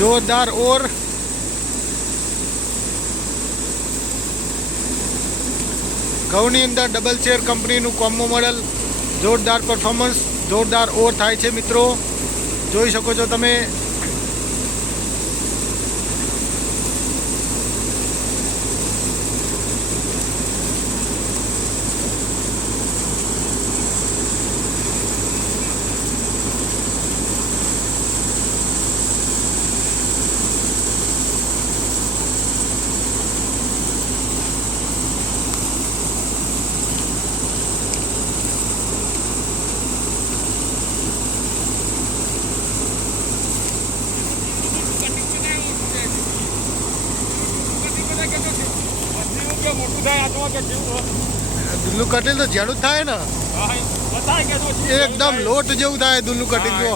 જોરદાર ઓર. ઘઉંની અંદર ડબલ ચેર કંપનીનું કોમ્બો મોડલ જોરદાર પરફોર્મન્સ જોરદાર ઓર થાય છે મિત્રો. જોઈ શકો છો તમે મોટું થાય આ જોવા કે જેવું દુલ્લુ કટિલ તો જેડું જ થાય ને. એકદમ લોટ જેવું થાય દુલ્લુ કટિંગ જો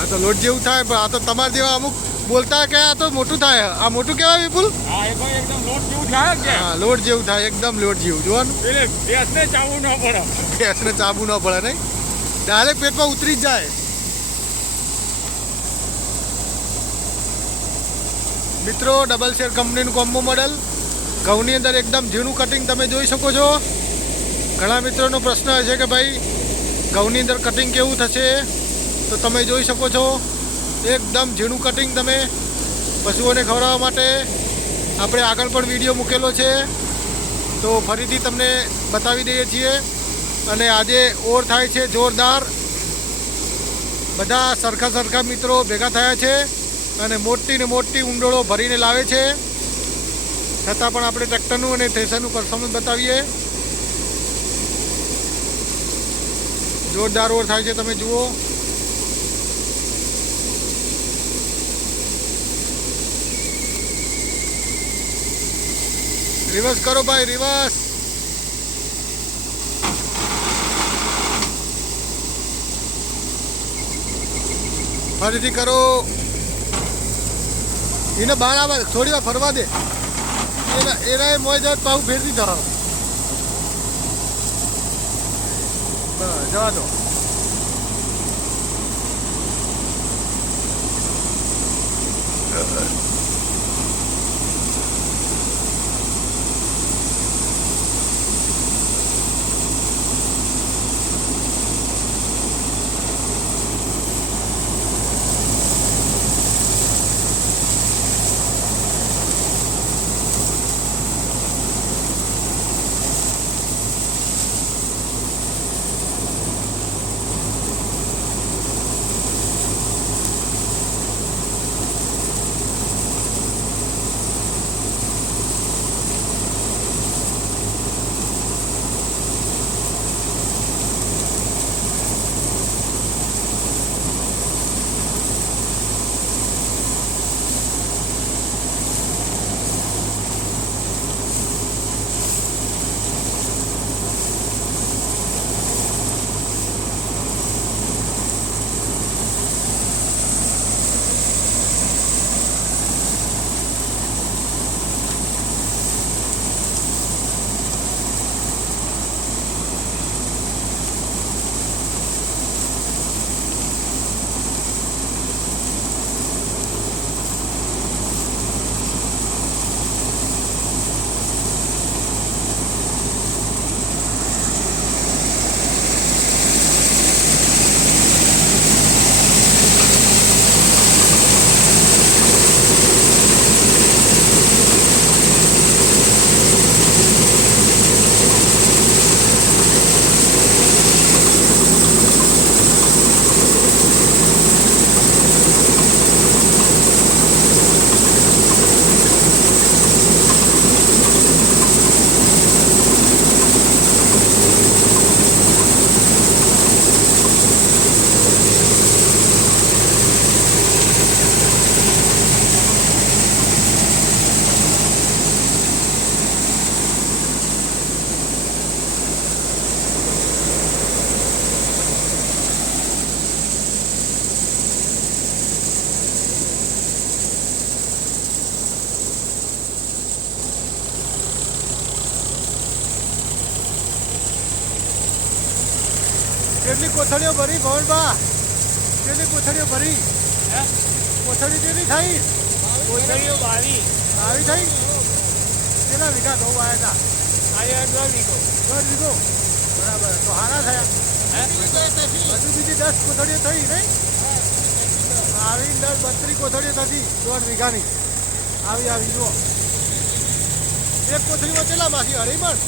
આ તો લોટ જેવું થાય પણ આ તો તમારા જેવા અમુક બોલતા કે આ તો મોટું થાય. આ મોટું કેવાય વિપુલ? હા લોટ જેવું થાય હા લોટ જેવું થાય એકદમ લોટ જેવું જોવાનું. ગેસને ચાવવું ન પડે. ગેસને ચાબુ ન પડે નહીં? ડાયરેક્ટ પેટમાં ઉતરી જ જાય. મિત્રો ડબલ શેર કંપનીનું કોમ્બો મોડલ ઘઉંની અંદર એકદમ ઝીણું કટિંગ તમે જોઈ શકો છો. ઘણા મિત્રોનો પ્રશ્ન હશે કે ભાઈ, ઘઉંની અંદર કટિંગ કેવું થશે? તો તમે જોઈ શકો છો, એકદમ ઝીણું કટિંગ તમે પશુઓને ખવડાવવા માટે. આપણે આગળ પણ વીડિયો મૂકેલો છે. તો ફરીથી તમને બતાવી દઈએ છીએ. અને આજે ઓર થાય છે જોરદાર. બધા સરખા સરખા મિત્રો ભેગા થયા છે અને મોટી ને મોટી ઊંડોળો ભરીને લાવે છે. છતાં પણ આપણે ટ્રેક્ટરનું અને થ્રેસરનું પરફોર્મન્સ બતાવીએ. જોરદાર ઓર થાય છે, તમે જુઓ. રિવર્સ કરો ભાઈ, રિવર્સ. ફરીથી કરો. એને આવે, થોડી વાર ફરવા દે. એના એના એ મોય જાત પાછું ફેરવી જાવ બસ જવા કેટલી કોથળીઓ ભરી ભવનબા કેટલી કોથળીઓ ભરી. હે? કોથળી કેટલી થઈ? કોથળીઓ બાવીસ આવી થઈ? કેટલા વીઘા ઘઉં આવ્યા હતા આવ્યા દોઢ વીઘો. દોઢ વીઘો? બરાબર તો હારા થયા. હે? હજુ બીજી દસ કોથળીઓ થઈ નહીં? આવી દસ બત્રીસ કોથળીઓ થતી દોઢ વીઘાની. આવી આવી જુઓ. એક કોથળીમાં કેટલા માસી અઢીમણ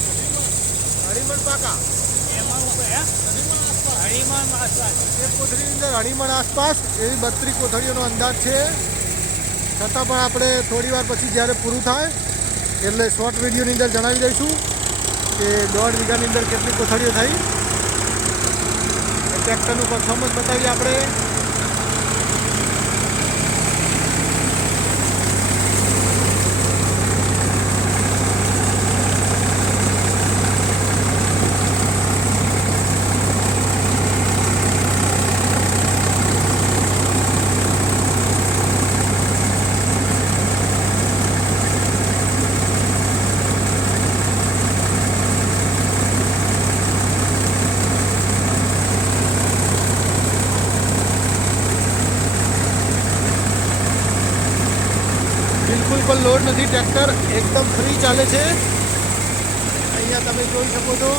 અઢીમણ પાકા. એમાં ઉપર હે આસપાસ. એક કોથળીની અંદર હણીમણ આસપાસ એવી બત્રીસ કોથળીઓનો અંદાજ છે. છતાં પણ આપણે થોડી વાર પછી જ્યારે પૂરું થાય, એટલે શોર્ટ વિડીયોની અંદર જણાવી દઈશું કે દોઢ વીઘાની અંદર કેટલી કોથળીઓ થઈ. ટ્રેક્ટરનું પરફોર્મન્સ બતાવીએ આપણે. બિલકુલ પણ લોડ નથી. ટ્રેક્ટર એકદમ ફ્રી ચાલે છે. અહીંયા તમે જોઈ શકો છો.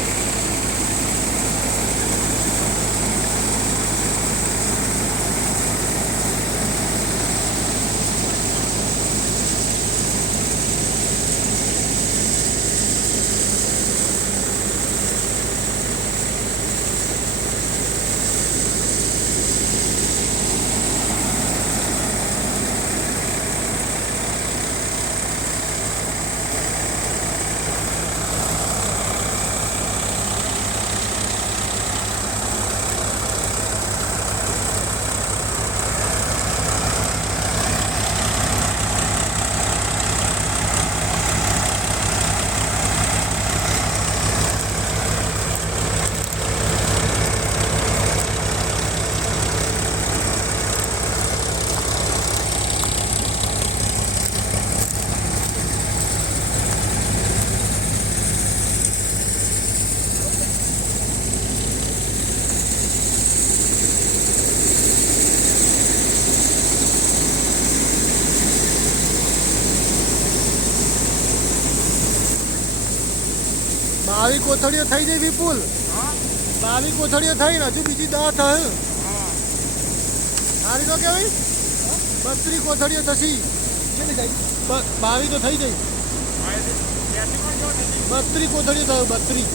બાવી કોથળીઓ થઈ જાય વિપુલ. બાવી કોથળીઓ થઈ ને હજુ બીજી દસ થયું સારી તો કેવી બત્રી કોથળીઓ થશી. બાવી તો થઈ ગઈ બત્રી કોથળીઓ થયું બત્રી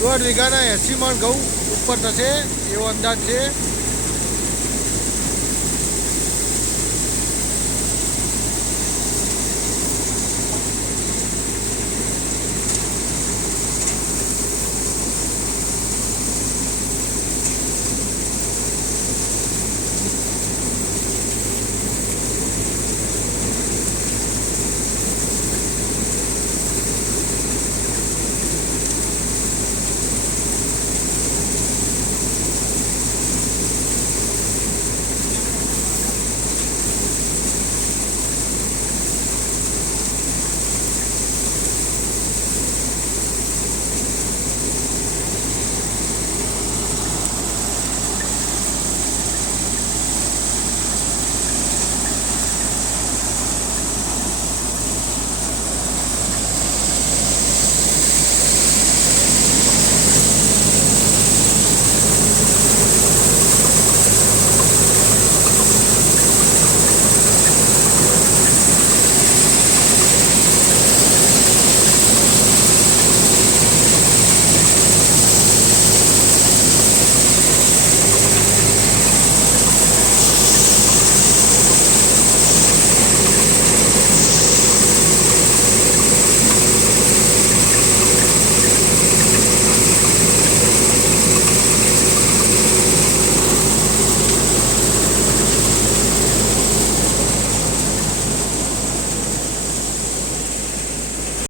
દોઢ વીઘાના એસી મણ ઘઉં ઉપર થશે, એવો અંદાજ છે.